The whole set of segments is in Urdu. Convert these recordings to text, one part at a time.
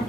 8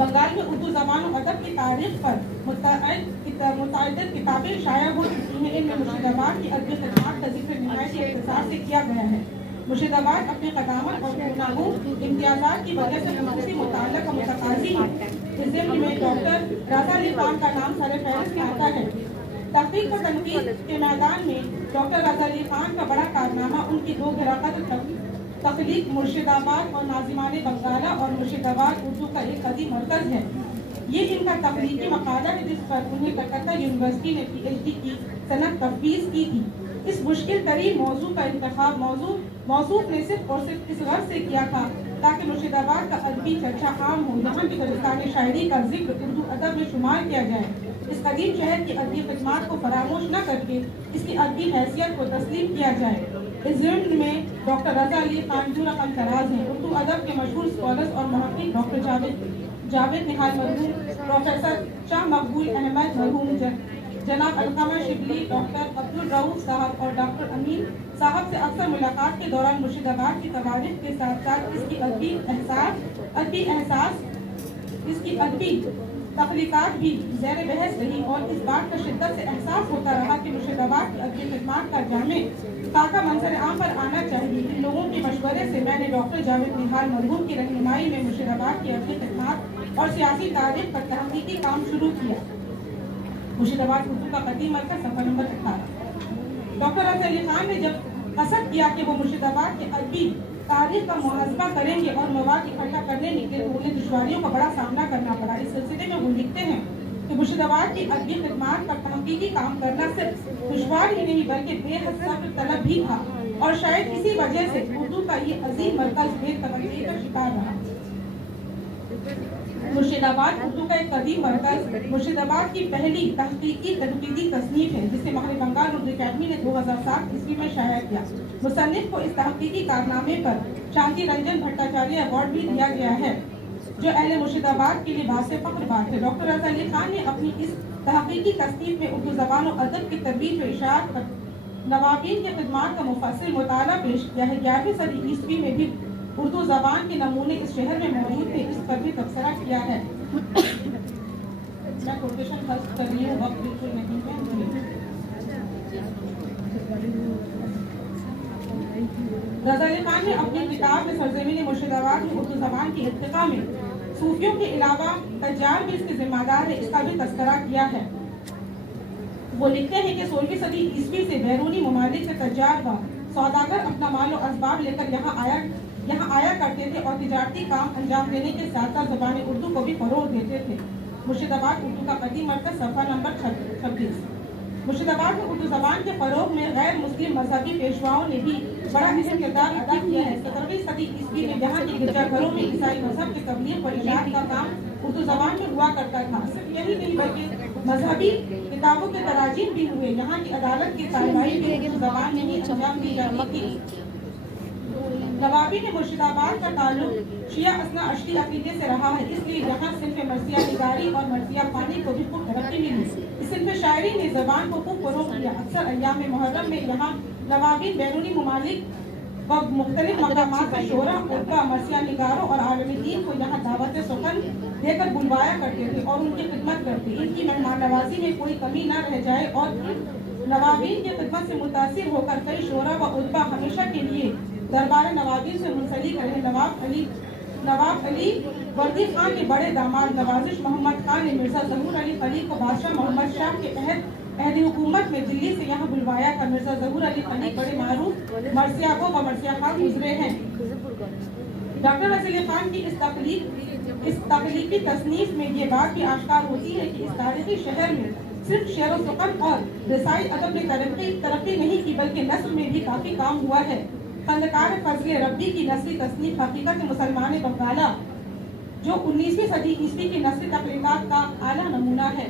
بنگال میں اردو زبان و ادب کی تاریخ پر متعدد کتابیں شائع ہو چکی ہیں. ان میں مرشد آباد کی ادبی خدمات کا ذکر نہایت اختصار سے کیا گیا ہے. مرشد آباد اپنی قدامت اور متنوع امتیازات کی وجہ سے خصوصی متعلق و متقاضی ہے. اس ضمن میں ڈاکٹر رضا علی خان کا نام سر فہرست میں آتا ہے. تحقیق و تنقید کے میدان میں ڈاکٹر رضا علی خان کا بڑا کارنامہ ان کی دو گراقت تخلیق مرشد آباد اور ناظمان بنگالہ اور مرشد آباد اردو کا ایک قدیم مرکز ہے. یہ ان کا تخلیقی مقالہ ہے جس پر انہیں کلکتہ یونیورسٹی نے PhD کی سند تفویض کی تھی. اس مشکل ترین موضوع کا انتخاب موضوع نے صرف اور صرف اس غرض سے کیا تھا تاکہ مرشد آباد کا ادبی چرچا عام ہو، یہاں کی گلستان شاعری کا ذکر اردو ادب میں شمار کیا جائے. اس قدیم شہر کی ادبی خدمات کو فراموش نہ کر کے اس کی ادبی حیثیت کو تسلیم کیا جائے. اس ضمن میں ڈاکٹر رضا علی خان جو رقم فراز ہیں. اردو ادب کے مشہور اسکالرز اور محقق ڈاکٹر جاوید نہال مرحوم، پروفیسر شاہ مقبول احمد مرحوم، جناب علقمہ شبلی، ڈاکٹر عبدالرؤف صاحب اور ڈاکٹر امین صاحب سے اکثر ملاقات کے دوران مرشد آباد کی تواریخ کے ساتھ ساتھ اس کی ادبی تخلیقات بھی زیر بحث رہی اور اس بات کا شدت سے احساس ہوتا رہا کہ مرشد آباد کی ادبی خدمات کا جامع خاکہ منظر عام پر آنا چاہیے. ان لوگوں کے مشورے سے میں نے ڈاکٹر جاوید نہال مرحوم کی رہنمائی میں مرشد آباد کی ادبی خدمات اور سیاسی تاریخ پر تحقیقی کام شروع کیا. مرشد آباد اردو کا قدیم مرکز صفحہ نمبر 18. ڈاکٹر رضا علی خان نے جب قصد کیا کہ وہ مرشد آباد کے ادبی تاریخ کا محاسبہ کریں گے اور مواد اکٹھا کرنے نکلے تو انہیں دشواریوں کا بڑا سامنا کرنا پڑا. اس سلسلے میں وہ لکھتے ہیں کہ مرشد آباد کی ادبی خدمات پر تحقیقی کام کرنا صرف دشوار ہی نہیں بلکہ بے حد صبر طلب بھی تھا اور شاید اسی وجہ سے اردو کا یہ عظیم مرکز بے توجہی کا شکار رہا. مرشد آباد اردو کا ایک قدیم مرکز مرشد آباد کی پہلی تحقیقی تنقیدی تصنیف ہے جسے مغرب بنگال اردو اکیڈمی نے 2007 عیسوی میں شائع کیا. مصنف کو اس تحقیقی کارنامے پر شانتی رنجن بھٹاچاریہ ایوارڈ بھی دیا گیا ہے جو اہل مرشد آباد کے لیے باعث فخر بات ہے. ڈاکٹر رضا علی خان نے اپنی اس تحقیقی تصنیف میں اردو زبان و ادب کی ترویج و اشاعت پر نوابین کی خدمات کا مفصل مطالعہ پیش کیا ہے. 11ویں صدی عیسوی میں بھی اردو زبان کے نمونے اس شہر میں موجود تھے، اس پر بھی تبصرہ کیا ہے. میں کوٹیشن خرچ کر رہی ہوں، وقت بالکل نہیں ہے. رضا علی خان نے اپنی کتاب میں سرزمین مرشد آباد میں اردو زبان کی ارتقاء میں صوفیوں کے علاوہ تجار بھی اس کے ذمہ دار ہے، اس کا بھی تذکرہ کیا ہے. وہ لکھتے ہیں کہ 16ویں صدی عیسوی سے بیرونی ممالک سے تجار و سوداگر اپنا مال و اسباب لے کر یہاں آیا کرتے تھے اور تجارتی کام انجام دینے کے ساتھ ساتھ زبان اردو کو بھی فروغ دیتے تھے. مرشد آباد اردو کا قدیم مرکز صفحہ نمبر 26. مرشد آباد میں اردو زبان کے فروغ میں غیر مسلم مذہبی پیشواؤں نے بھی بڑا اہم کردار ادا کیا ہے. 17ویں صدی عیسوی میں یہاں کے گرجا گھروں میں عیسائی مذہب کے تبلیغ و اشاعت کا کام اردو زبان میں ہوا کرتا تھا. صرف یہی نہیں بلکہ مذہبی کتابوں کے تراجم بھی ہوئے. یہاں کی عدالت کی کارروائی بھی اردو زبان میں ہی انجام دی جاتی تھی. نوابی نے مرشد آباد کا تعلق شیعہ اثنا عشری عقیدے سے رہا ہے، اس لیے یہاں صنف مرثیہ نگاری اور مرثیہ خوانی کو بھی خوب ترقی ملی. اس صنف شاعری نے زبان کو خوب فروغ دیا. اکثر ایام محرم میں یہاں نوابی بیرونی ممالک و مختلف مقامات میں شعراء، ادبا، مرثیہ نگاروں اور عالم دین کو یہاں دعوت سخن دے کر بلوایا کرتے تھے اور ان کی خدمت کرتے. ان کی مہمان نوازی میں کوئی کمی نہ رہ جائے اور نوابین کی خدمت سے متاثر ہو کر کئی شعراء و ادبا ہمیشہ کے لیے دربار نوابین سے منسلک رہے. نواب علی وردی خان کے بڑے داماد نوازش محمد خان نے مرزا ظہور علی خلیق کو بادشاہ محمد شاہ کے عہد حکومت میں دلی سے یہاں بلوایا تھا. مرزا ظہور علی خلیق بڑے معروف مرثیہ گو و مرثیہ خان گزرے ہیں. ڈاکٹر رضا علی خان کی اس تخلیقی تصنیف میں یہ بات بھی آشکار ہوتی ہے کہ اس تاریخی شہر میں صرف شعر و سخن اور رسائی ادب نے ترقی نہیں کی بلکہ نثر میں بھی کافی کام ہوا ہے. خندکار فضل ربی کی نثری تصنیف حقیقت مسلمان بنگالہ جو 19ویں صدی عیسوی کی نثری تخلیقات کا اعلیٰ نمونہ ہے.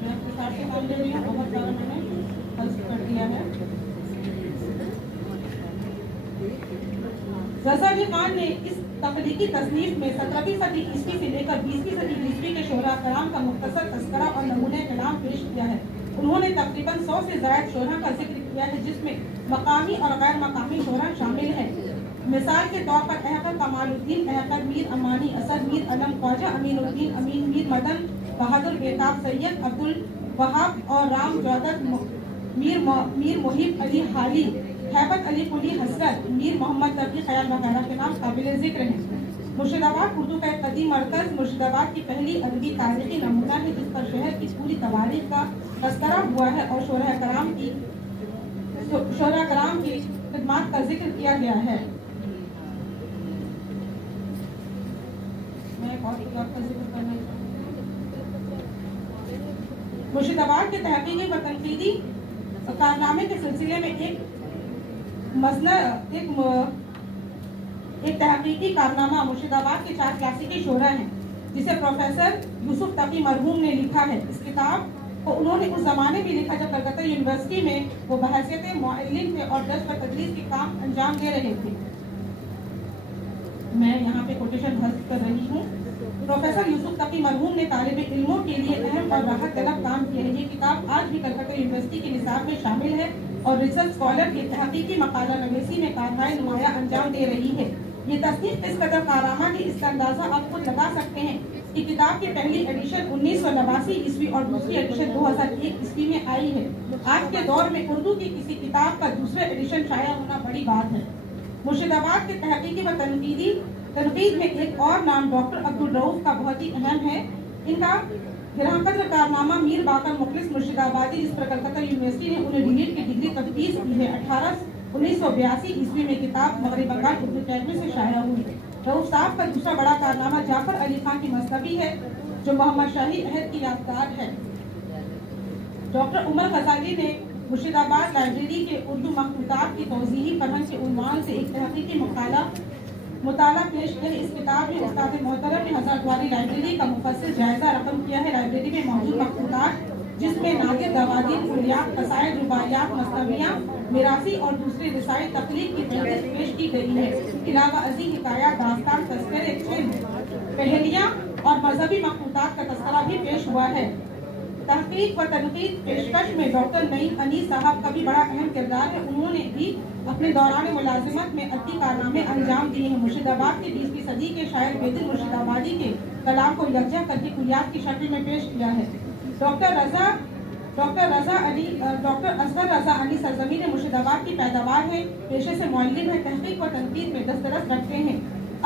میں آپ کے ساتھ سے کام لے رہی ہوں، بہت سارا میں نے حذف کر دیا ہے. رضا علی خان نے اس تخلیقی تصنیف میں 17ویں صدی عیسوی سے لے کر 20ویں صدی عیسوی کے شعراء کرام کا مختصر تذکرہ اور نمونہ کلام پیش کیا ہے. انہوں نے تقریباً 100 سے زائد شعراء کا ذکر کیا ہے جس میں مقامی اور غیر مقامی شعراء شامل ہیں. مثال کے طور پر احقر کمالالدین احقر، میر امانی اسد، میر علم خواجہ امین الدین امین، میر مدن بہادر بیتاب، سید عبد الوہاب اور رام جودت، میر محب علی حالی، ہیبت علی قلی حسرت، میر محمد تقی خیال وغیرہ کے نام قابل ذکر ہیں۔ مرشد آباد اردو کا ایک قدیم مرکز مرشد آباد کی پہلی ادبی تاریخی نمونہ ہے جس پر شہر کی پوری تواریخ کا تذکرہ ہوا ہے اور شعراء کرام کی خدمات کا ذکر کیا گیا ہے۔ میں ایک اور کتاب کا ذکر کرنا چاہوں گی۔ مرشد آباد کے تحقیقی و تنقیدی کارنامے کے سلسلے میں ایک تحقیقی کارنامہ مرشد آباد کے 4 کلاسیکی شعراء ہیں جسے پروفیسر یوسف تقی مرحوم نے لکھا ہے۔ اس کتاب کو انہوں نے اس زمانے میں لکھا جب کلکتہ یونیورسٹی میں وہ بحیثیت معلم تھے اور درس پر تدریس کے کام انجام دے رہے تھے۔ میں یہاں پہ کوٹیشن حذف کر رہی ہوں۔ پروفیسر یوسف تقی مرحوم نے طالب علموں کے لیے اہم اور راحت طلب کام کیا ہے۔ یہ کتاب آج بھی کلکتہ یونیورسٹی کے نصاب میں شامل ہے اور ریسرچ اسکالر کے تحقیقی مقالہ نویسی میں کارنامہ نمایاں انجام دے رہی ہے۔ یہ تصنیف اس قدر کارآمد ہے، اس کا اندازہ آپ خود لگا سکتے ہیں کہ کتاب کی پہلی ایڈیشن 1989 عیسوی اور دوسری ایڈیشن 2001 عیسوی میں آئی ہے۔ آج کے دور میں اردو کی کسی کتاب کا دوسرے ایڈیشن شائع ہونا بڑی بات ہے۔ مرشد آباد کے تحقیقی و تنقید میں ایک اور نام ڈاکٹر عبد الرؤف کا بہت ہی اہم ہے۔ ان کا گراں قدر کارنامہ میر باقر مخلص مرشد آبادی، جس پر کلکتہ یونیورسٹی نے انہیں ڈیلیٹ کی ڈگری تفویض کی ہے، 1982 عیسوی میں کتاب مغرب بنگال اردو اکیڈمی سے شائع ہوئی۔ رؤف صاحب کا دوسرا بڑا کارنامہ جعفر علی خان کی مثنوی ہے جو محمد شاہی عہد کی یادگار ہے۔ ڈاکٹر عمر غزالی نے مرشد آباد لائبریری کے اردو مخطوطات کی توضیحی فرہنگ کے عنوان سے ایک تحقیقی مطالعہ پیش کیا ہے۔ اس کتاب میں استاد محترم نے ہزار دواری لائبریری کا مفصل جائزہ رقم کیا ہے۔ لائبریری میں موجود مخطوطات جس میں نادر دوادین، کلیات، قصائد، رباعیات، مثنویاں، میراثی اور دوسری رسائل تخلیق کی فہرست پیش کی گئی ہے۔ علاوہ ازیں حکایات، داستان، تذکرے، پہلیاں اور مذہبی مخطوطات کا تذکرہ بھی پیش ہوا ہے۔ تحقیق و تنقید پیشکش میں ڈاکٹر نعیم انیس صاحب کا بھی بڑا اہم کردار ہے۔ انہوں نے بھی اپنے دوران ملازمت میں ادبی کارنامے انجام دیے ہیں۔ مرشد آباد کے 20ویں صدی کے شاعر بیدل مرشد آبادی کے کلام کو یکجا کر کے کلیات کی شکل میں پیش کیا ہے۔ ڈاکٹر اصغر رضا علی سرزمین مرشد آباد کی پیداوار ہے، پیشے سے معلم ہے، تحقیق و تنقید میں دسترس رکھتے ہیں۔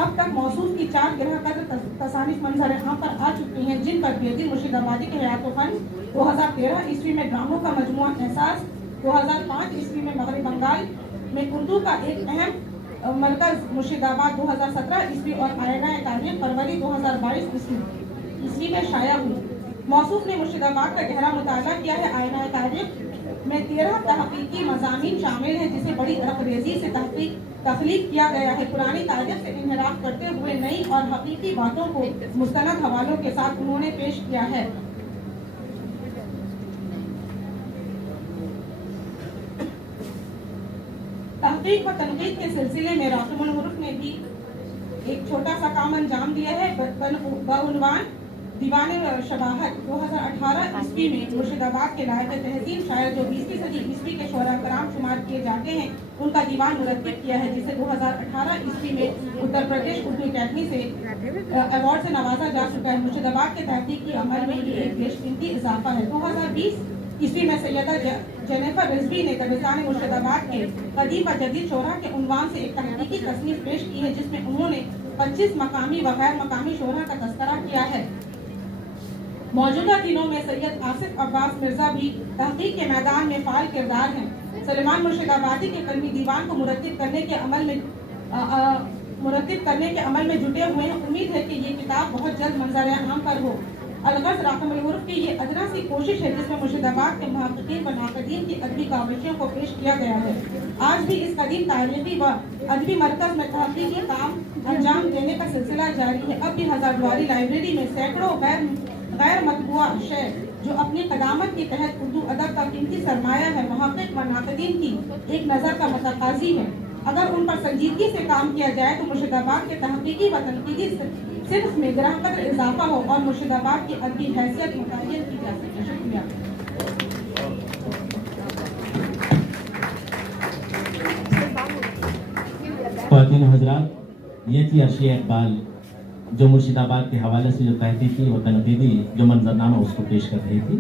اب تک موصوف کی 4 گرہ قدر تصانیف منظر عام پر آ چکی ہیں، جن پر بیدل مرشد آبادی کے حیات و فن 2013 عیسوی میں ڈراموں کا مجموعہ احساس، 2005 عیسوی میں مغرب بنگال میں اردو کا ایک اہم مرکز مرشد آباد 2017 عیسوی اور آئینہ تاریخ فروری 2022 عیسوی میں شائع ہوئی۔ موصوف نے مرشد آباد کا گہرا مطالعہ کیا ہے۔ آئینہ تاریخ میں 13 تحقیقی مضامین شامل ہیں جسے بڑی رخریزی سے تخلیق کیا گیا ہے۔ پرانی تاریخ سے انحراف کرتے ہوئے نئی اور حقیقی باتوں کو مستند حوالوں کے ساتھ انہوں نے پیش کیا ہے۔ تحقیق و تنقید کے سلسلے میں راقم الحروف نے بھی ایک چھوٹا سا کام انجام دیا ہے بعنوان دیوان شباہت۔ 2018 عیسوی میں مرشد آباد کے لائق تہذیب شاعر جو 20ویں صدی عیسوی کے شعراء کرام شمار کیے جاتے ہیں، ان کا دیوان مرتب کیا ہے، جسے 2018 عیسوی میں اتر پردیش اردو اکیڈمی سے ایوارڈ سے نوازا جا چکا ہے۔ مرشد آباد کے تحقیقی عمل میں یہ ایک بیش قیمتی اضافہ ہے۔ 2020 عیسوی میں سیدہ جینیفر رضوی نے دبستان مرشد آباد کے قدیم و جدید شعراء کے عنوان سے ایک تحقیقی تصنیف پیش کی ہے، جس میں انہوں نے 25 مقامی و غیر مقامی شعراء کا تذکرہ کیا ہے۔ موجودہ دنوں میں سید آصف عباس مرزا بھی تحقیق کے میدان میں فعال کردار ہیں۔ سلیمان مرشد آبادی کے قلمی دیوان کو مرتب کرنے کے عمل میں جٹے ہوئے ہیں۔ امید ہے کہ یہ کتاب بہت جلد منظر عام پر ہو۔ الغرض راقم الحروف کی یہ ادنا سی کوشش ہے جس میں مرشد آباد کے محققین و ناقدین کی ادبی کاوشوں کو پیش کیا گیا ہے۔ آج بھی اس قدیم تاریخی و ادبی مرکز میں تحقیقی کام انجام دینے کا سلسلہ جاری ہے۔ اب بھی ہزار دواری لائبریری میں سینکڑوں غیر مطبوعہ شعر جو اپنی قدامت کے تحت اردو ادب کا قیمتی سرمایہ ہے، محقق و ناقدین کی ایک نظر کا متقاضی ہے۔ اگر ان پر سنجیدگی سے کام کیا جائے تو مرشد آباد کے تحقیقی و تنقیدی صرف میں گراں قدر اضافہ ہو اور مرشد آباد کی ادبی حیثیت متعین کی جا سکے۔ شکریہ۔ خواتین حضرات، یہ تھی عرشیہ اقبال جو مرشد آباد کے حوالے سے جو کہتی تھی، وہ تنقیدی جو منظرنامہ اس کو پیش کر رہی تھی.